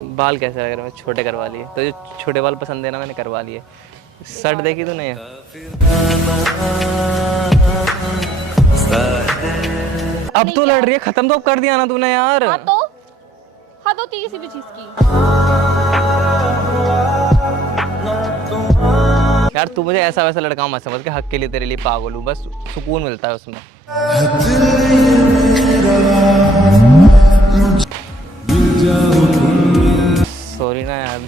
बाल कैसे लग रहे हैं? छोटे करवा लिए। तो जो छोटे बाल पसंद है ना, मैंने करवा लिए। शर्ट देखी तूने? अब तो लड़ रही है, खत्म तो अब कर दिया ना तूने यार। हाँ तो थी किसी भी चीज की। यार तू मुझे ऐसा वैसा लड़का मत समझ के हक के लिए तेरे लिए पागल हूँ, बस सुकून मिलता है उसमें। सॉरी ना यार।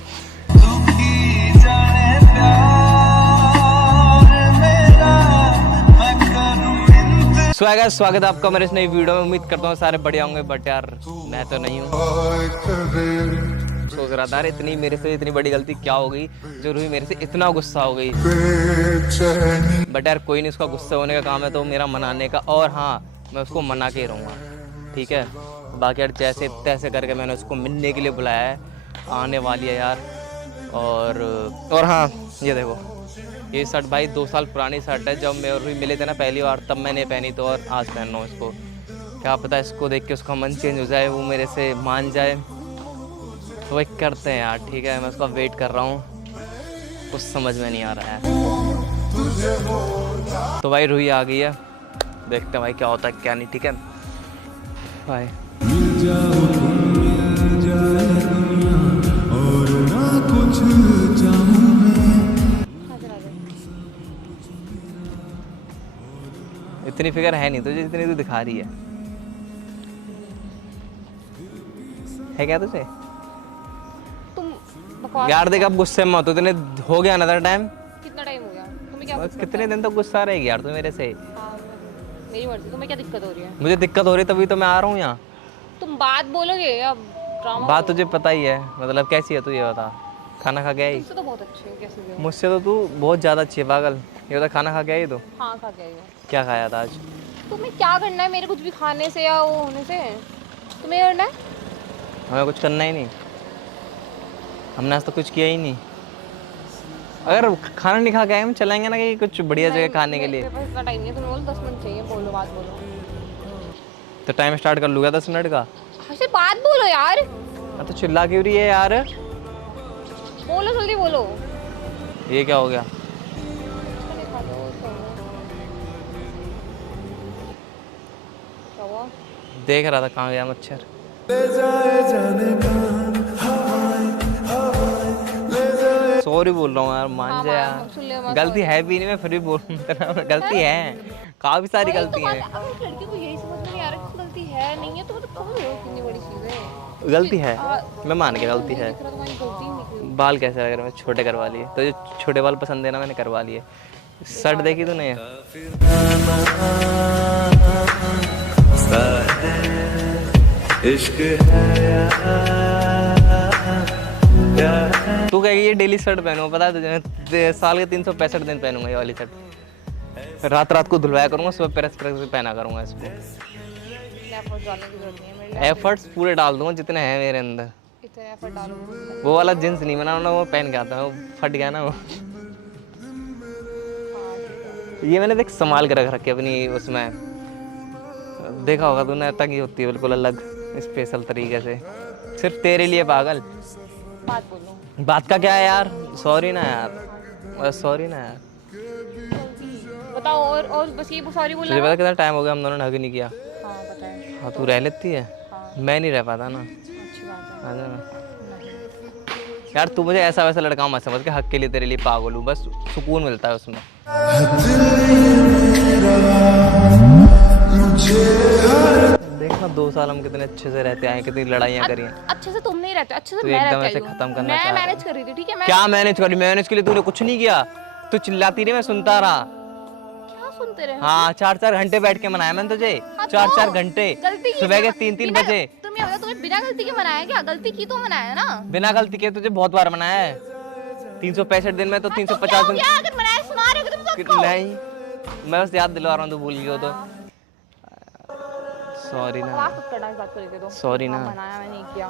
स्वागत है आपका मेरे इस नई वीडियो में। उम्मीद करता हूँ सारे बढ़िया होंगे, बट यार मैं तो नहीं हूँ। सोच रहा था इतनी मेरे से इतनी बड़ी गलती क्या हो गई जो रूही मेरे से इतना गुस्सा हो गई। बट यार कोई नहीं, उसका गुस्सा होने का काम है तो मेरा मनाने का। और हाँ, मैं उसको मना के रहूँगा, ठीक है। बाकी यार जैसे तैसे करके मैंने उसको मिलने के लिए बुलाया है, आने वाली है यार। और हाँ, ये देखो, ये शर्ट भाई 2 साल पुरानी शर्ट है। जब मैं और रूही मिले थे ना पहली बार, तब मैंने पहनी तो, और आज पहन रहा हूँ इसको। क्या पता इसको देख के उसका मन चेंज हो जाए, वो मेरे से मान जाए। तो वही करते हैं यार, ठीक है। मैं उसका वेट कर रहा हूँ, कुछ समझ में नहीं आ रहा है। तो भाई रूही आ गई है, देखते हैं भाई क्या होता है क्या नहीं, ठीक है भाई। इतनी फिक्र है नहीं तुझे जितनी तू दिखा रही है क्या तुझे? तुम बकवास यार देख, अब गुस्से में मत हो, इतने हो गया ना टाइम। कितना टाइम हो गया? तुम्हें क्या बस कितने दिन तक गुस्सा रहेगी यार तू मेरे से? हाँ, मेरी मर्जी। तुम्हें क्या दिक्कत हो रही है? मुझे दिक्कत हो रही है तभी तो मैं आ रहा हूँ यहाँ। तुम बात बोलोगे या ड्रामा? बात तुझे पता ही है, मतलब कैसी है तू ये बता। खाना खा गया ही? तुमसे तो बहुत अच्छी है, कैसे भी हो। मुझसे तो तू बहुत ज़्यादा अच्छी है पागल। ये बता, खाना खा गया ही तो? हाँ, खा के आई हो। क्या खाया था आज? तुम्हें क्या करना है मेरे कुछ भी खाने से या वो होने से? तुम्हें करना है? हमें कुछ करना ही नहीं, हमने आज तो कुछ किया ही नहीं। अगर खाना नहीं खा के आए हम चलेंगे ना कि कुछ बढ़िया जगह खाने के लिए। मेरे पास इतना टाइम नहीं है। तुम्हें बोलो 10 मिनट चाहिए, बोलो, बात बोलो। तो टाइम स्टार्ट कर लूँगा 10 मिनट का। हाँ, से बात बोलो यार। तो चिल्ला क्यों रही है यार? बोलो, जल्दी बोलो। ये क्या हो गया? क्या हुआ? देख रहा था कहाँ गया मच्छर। सॉरी बोल रहा हूँ यार, मान जा यार। गलती है भी नहीं, मैं फिर भी बोल रहा हूँ गलती है, काफी सारी गलती है। लड़की को यही समझ में नहीं आ रहा कि गलती है नहीं है, तो कितनी बड़ी चीज है। गलती है, मैं मान गया गलती है। तुम्हारी गलती निकली। बाल कैसे लग रहे हैं? छोटे करवा लिए। तो जो छोटे बाल पसंद है ना, मैंने करवा लिए। शर्ट देखी तूने? तू कहेगी ये डेली शर्ट पहनूं, पता है तुझे? साल के 365 दिन पहनूंगा ये वाली शर्ट। रात रात को धुलवाया करूंगा, सुबह प्रेस करके पहना करूंगा इसको। एफर्ट डालने की जरूरत नहीं है मेरे लिए। एफर्ट्स पूरे डाल दूंगा जितने हैं मेरे अंदर। इतने एफर्ट डालो। वो वाला जींस नहीं बना ना, वो पहन के आता है, वो फट गया ना वो। ये मैंने देख संभाल के रख रखी अपनी उसमें, देखा होगा तूने, तक ही होती है बिल्कुल अलग स्पेशल तरीके से, सिर्फ तेरे लिए पागल। बात बोलो। बात का क्या है यार? सॉरी ना यार, सॉरी ना यार। बताओ। और बस ये सॉरी बोलना। तुझे पता कितना टाइम हो गया हम दोनों ने हग नहीं किया? हाँ, पता है। हाँ, तू रह लेती है, मैं नहीं रह पाता ना। अच्छी बात है। आजा ना यार, तू मुझे ऐसा वैसा लड़का मत समझ के हक के लिए तेरे लिए पागल हूँ, बस सुकून मिलता है उसमें। देखना 2 साल हम कितने अच्छे से रहते आए, कितनी लड़ाइयाँ करी हैं। अच्छे से तुम नहीं रहते, अच्छे से तू मैं एकदम रहती ऐसे हूँ। खत्म करना मैं चाह रहा है। मैनेज कर रही थी, ठीक है। मैं क्या मैनेज करी? मैनेज के लिए तूने कुछ नहीं किया, तू चिल्लाती रही, मैं सुनता रहा। क्या सुनते रहे? हाँ, 4-4 घंटे बैठ के मनाया मैंने तुझे। हाँ, 4-4 घंटे, गलती की सुबह के तो- 3-3 बिना- बजे। तुम ये बताओ, तुम्हें बिना गलती के मनाया क्या? गलती की तो मनाया ना। बिना गलती के तुझे बहुत बार मनाया है। 365 दिन में तो हाँ, 350 दिन। क्या अगर मनाया सुना रहे हो तुम सबको? नहीं, मैं बस याद दिलवा रहा हूँ, तू भूल गई हो तो। सॉरी ना, बात करना, बात कर रही थी तो। सॉरी ना। मनाया मैं नहीं किया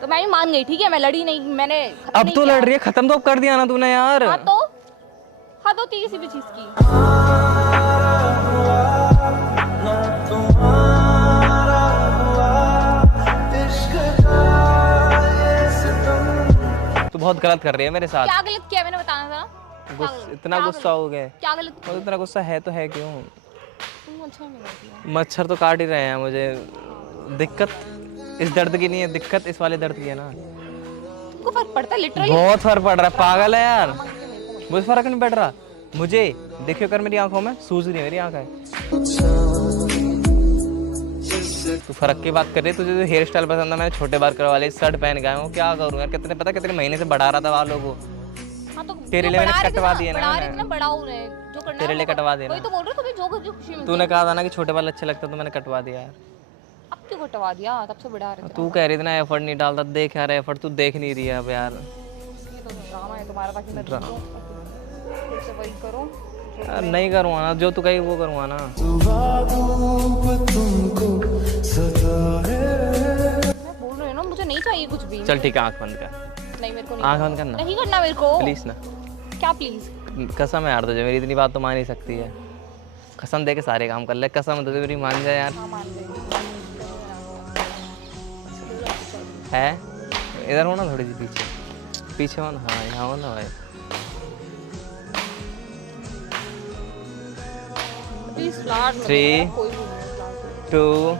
तो मैं भी मान गई, ठीक है। मैं लड़ी नहीं, मैंने खत्म अब नहीं तो किया। लड़ रही है, खत्म तो अब कर दिया ना तूने यार। हाँ तो थी किसी भी चीज की। बहुत गलत कर रही है मेरे साथ। क्या गलत किया मैंने, बताना था। इतना गुस्सा हो गया। क्या गलत किया? और इतना गुस्सा है तो है क्यों? तुम अच्छा नहीं लगती। मच्छर तो काट ही रहे हैं मुझे। दिक्कत इस दर्द की नहीं है, दिक्कत इस वाले दर्द की है ना। तुमको फर्क पड़ता है लिटरली? बहुत फर्क पड़ रहा है, पागल है यार। मुझे फर्क नहीं पड़ रहा। मुझे देखियो कर, मेरी आंखों में सूज रही है मेरी आंखें। तू फर्क की बात कर रही है? तुझे जो हेयर स्टाइल पसंद है, मैं छोटे बाल करवा ले, शर्ट पहन के आया हूँ, क्या करूँ यार? कितने महीने से बढ़ा रहा था बालों को। हाँ तो तेरे लिए मैंने कटवा दिए ना, बढ़ाओ रे, जो करना तेरे लिए कटवा दिए वही ना। तो बोल रहा हूँ, तुम्हें जो खुशी मिलती तूने कहा था ना कि छोटे बाल अच्छे लगते, तो मैंने कटवा दिया यार। अब क्यों कटवा दिया? तब से बढ़ा रहे थे। तू कह रही थी ना एफर्ट नहीं डालता, देख यार एफर्ट तू देख नहीं रही है अब यार। ये तो ड्रामा है तुम्हारा, ताकि मैं फिर से वही करूँ। यार नहीं करूँगा ना, जो तू कही वो करूँगा ना। मैं बोल रही हूँ ना, मुझे नहीं चाहिए कुछ भी। चल ठीक है, आँख बंद कर। नहीं मेरे को नहीं आँख बंद करना नहीं करना मेरे को। प्लीज ना। क्या प्लीज? कसम है यार तुझे, मेरी इतनी बात तो मान ही सकती है। कसम दे के सारे काम कर ले, कसम है तुझे मेरी, मान जा यार। हाँ मान गई। है इधर हो ना, थोड़ी सी पीछे पीछे हो ना। हाँ यहाँ हो ना भाई। प्लीज फ्लैट 3 2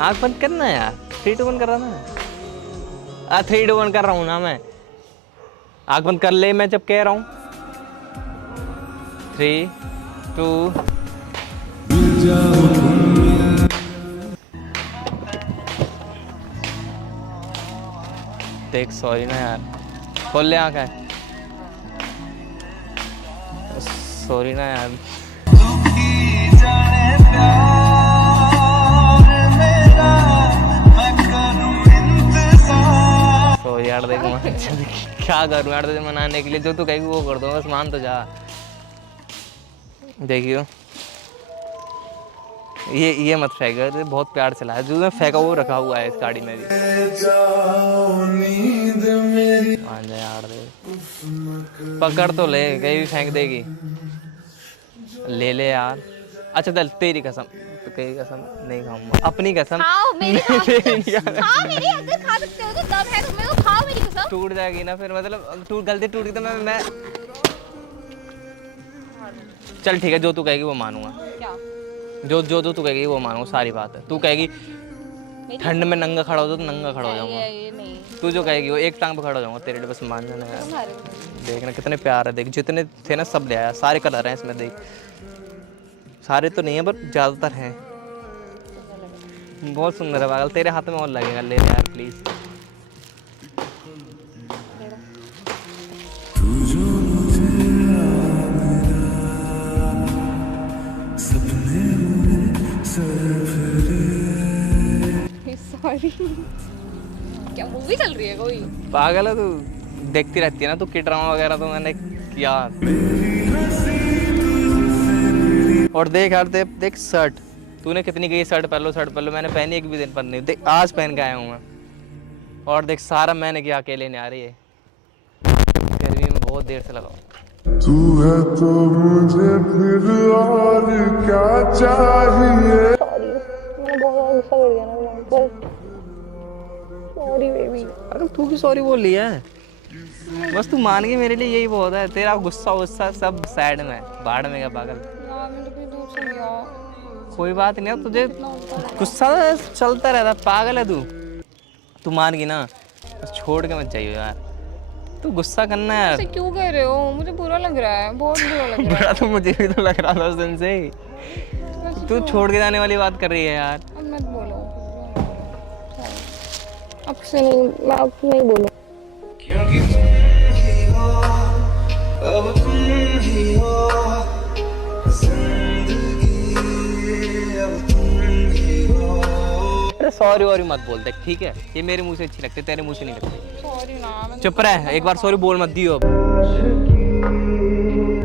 आँख बंद करना यार। 3 2 1 कर रहा ना। 3 2 1 कर रहा हूँ ना मैं। आँख बंद कर ले मैं जब कह रहा हूँ। 3 2 देख, सॉरी ना यार। खोल ले आँखें। सॉरी ना यार। सॉरी यार, देख क्या करूँ यार तुझे मनाने के लिए, जो तू कहेगी वो कर दो, बस मान तो जा। देखियो ये मत फेंक, ये बहुत प्यार चला है, जो मैं फेंका वो रखा हुआ है इस गाड़ी में भी। मान जा यार, दे पकड़ तो ले, कहीं भी फेंक देगी। ले ले यार। अच्छा चल, तेरी कसम, तो तेरी कसम नहीं खाऊंगा, अपनी कसम। खाओ मेरी खाओ मेरी अगर खा सकते हो तो दम है तुम्हें, तो खाओ मेरी कसम। टूट जाएगी ना फिर, मतलब गलती टूट गई तो मैं चल ठीक है, जो तू कहेगी वो मानूंगा। क्या? जो तू कहेगी वो मानूंगा, सारी बात है। तू कहेगी ठंड में नंगा खड़ा हो तो नंगा खड़ा हो जाऊंगा। ये नहीं, तू जो कहेगी वो एक टांग पे खड़ा हो जाऊंगा तेरे लिए, बस मान जाना यार। तुम्हारे देखना कितने प्यार है, देख जितने थे ना सब ले आया, सारे कलर हैं इसमें, देख सारे तो नहीं है पर ज़्यादातर हैं। बहुत सुंदर है पागल, तेरे हाथ में और लगेगा, ले ले यार प्लीज़। सॉरी। क्या मूवी चल रही है कोई? पागल है तू, देखती रहती है ना तू, कि ड्रामा वगैरह तो मैंने किया। और देख यार, देख शर्ट, तूने कितनी कही शर्ट पहन लो, मैंने पहनी एक भी दिन पर नहीं, देख आज पहन के आया हूँ मैं। और देख सारा मैंने किया, अकेले नहीं आ रही है, गर्मी में बहुत देर से लगा। तू है तो मुझे फिर और क्या चाहिए। मैंने बहुत गुस्सा कर दिया ना, सॉरी बेबी। अरे तू क्यों सॉरी बोल रही है? बस तू मान गई, मेरे लिए यही बहुत है। तेरा गुस्सा सब साइड में, बाढ़ में का पागल। यार मैं तो कहीं दूर से गया। कोई बात नहीं है, तुझे गुस्सा चलता रहता, पागल है तू मान गई ना, बस छोड़ के मत जाइयो यार। तू गुस्सा करना यार। ऐसे क्यों कह रहे हो? मुझे बुरा लग रहा है, बहुत बुरा लग रहा बुरा तो मुझे भी तो लग रहा था उस दिन से। है। तू छोड़ के जाने वाली बात कर रही है यार। अब मत बोलो, अब से नहीं, मैं अब नहीं बोलूँ। क्योंकि तुम ही हो, अब तुम ही हो, जिंदगी अब तुम ही हो। अरे सॉरी वॉरी मत बोल, देख ठीक है, ये मेरे मुंह से अच्छी लगती है, तेरे मुंह से नहीं लगती। सॉरी ना, मैं चुप रह, एक बार सॉरी बोल मत दियो अब।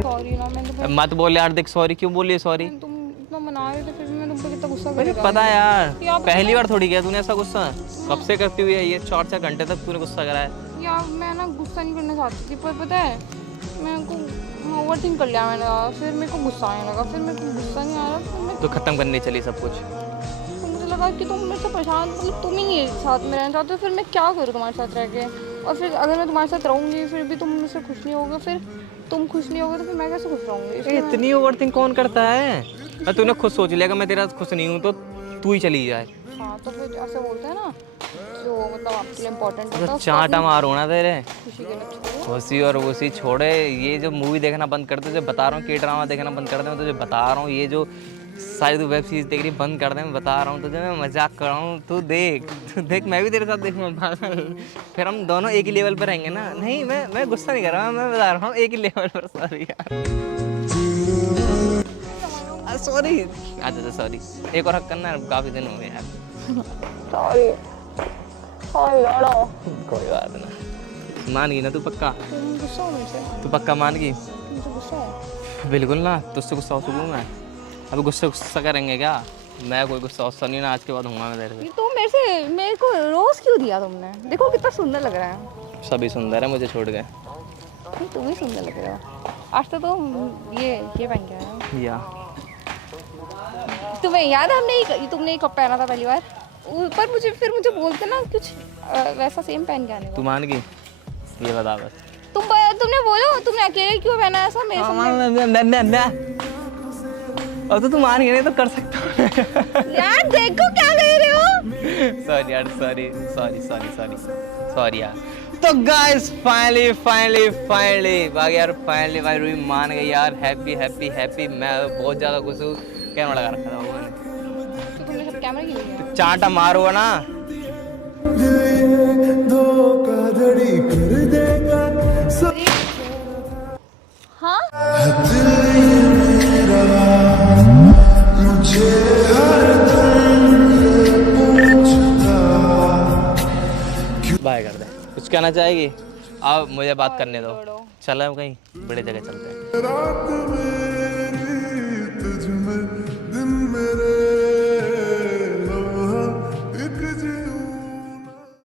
सॉरी ना, मैं तो मत बोल यार, देख सॉरी क्यों बोली है सॉरी? तुम इतना मना रहे थे, फिर भी मैं तुम पे कितना गुस्सा कर मुझे रहा पता है यार, यार, पहली बार थोड़ी किया तूने ऐसा गुस्सा, कब से करती हुई है ये, 4 घंटे तक तूने गुस्सा करा है। यार मैं ना गुस्सा नहीं करना चाहती थी, पर पता है मैं ओवरथिंक कर लिया मैंने, फिर मेरे को गुस्सा आने लगा, फिर मेरे को गुस्सा नहीं आ रहा, फिर मैं तो खत्म करने चली सब कुछ। तो मुझे लगा कि तुम मेरे से परेशान, मतलब तुम ही साथ में रहना चाहते हो, फिर मैं क्या करूँ तुम्हारे साथ रह के। और फिर अगर मैं तुम्हारे साथ रहूंगी फिर भी तुम मुझसे खुश नहीं होगे, फिर तुम खुश नहीं होगे तो फिर मैं कैसे खुश रहूंगी? इसलिए मैं- इतनी ओवरथिंक कौन करता है? मैं तूने खुद सोच लिया कि मैं तेरा खुश नहीं हूँ तो तू ही चली जाए। हाँ तो फिर ऐसे बोलते हैं ना, जो मतलब आपके लिए इम्पोर्टेंट होता है तो उसको चांटा मारो ना तेरे। अपनी खुशी के लिए छोड़ो। खुशी और उसी छोड़े, ये जो मूवी देखना बंद कर दे, तुझे बता रहा हूँ, के ड्रामा देखना बंद कर दे, मैं तुझे बता रहा हूँ, ये जो सारी तू वेब सीरीज देख रही बंद कर दे, मैं बता रहा हूँ तुझे, मैं मजाक कर रहा हूँ, तू देख मैं भी तेरे साथ देखूंगा फिर हम दोनों एक ही लेवल पर रहेंगे ना। नहीं मैं गुस्सा नहीं कर रहा, मैं बता रहा हूँ एक ही लेवल पर। सॉरी यार, सॉरी। अच्छा सॉरी, एक और हक करना है, काफी दिन हो गए यार। सॉरी यार, कोई बात ना, मान गई ना तू पक्का? तुम गुस्सा हो मुझसे? तू पक्का मान गई? मुझे गुस्सा है? बिल्कुल ना, तुझसे गुस्सा हो सकूँ मैं? अभी गुस्सा करेंगे क्या? मैं कोई गुस्सा नहीं ना, आज के बाद हूँगा मैं तेरे से। ये तुम मेरे को रोज क्यों दिया तुमने? देखो कितना सुंदर लग रहा है। सभी सुंदर है मुझे छोड़ के। नहीं, तुम ही सुंदर लग रहे हो। आज तो तुम ये पहन के आए हो। या तुम्हें याद है तुमने ये कब पहना था पहली बार? ऊपर मुझे बोलते ना कुछ वैसा सेम पहन के आने को। तू मान गई? ये बता बस। तुमने बोलो, तुमने अकेले क्यों पहना ऐसा मेरे सामने? मैं और तो तू मान गई नहीं तो कर सकता हूँ। यार देखो क्या कह रहे हो। सॉरी यार, सॉरी यार। तो गाइस फाइनली भाई यार, फाइनली भाई रूही मान गई यार। हैप्पी। मैं बहुत ज्यादा खुश हूँ। कैमरा लगा रखा था वो मैंने। तो तुमने सब कैमरा क्यों लिया? तो चांटा मारो ना। धोखाधड़ी कर देगा सब हाँ मुझे हरदम ये पूछता। बाय कर दे। कुछ कहना चाहेगी? अब मुझे बात करने दो। छोड़ो। चलो कहीं बड़े जगह चलते हैं। रात में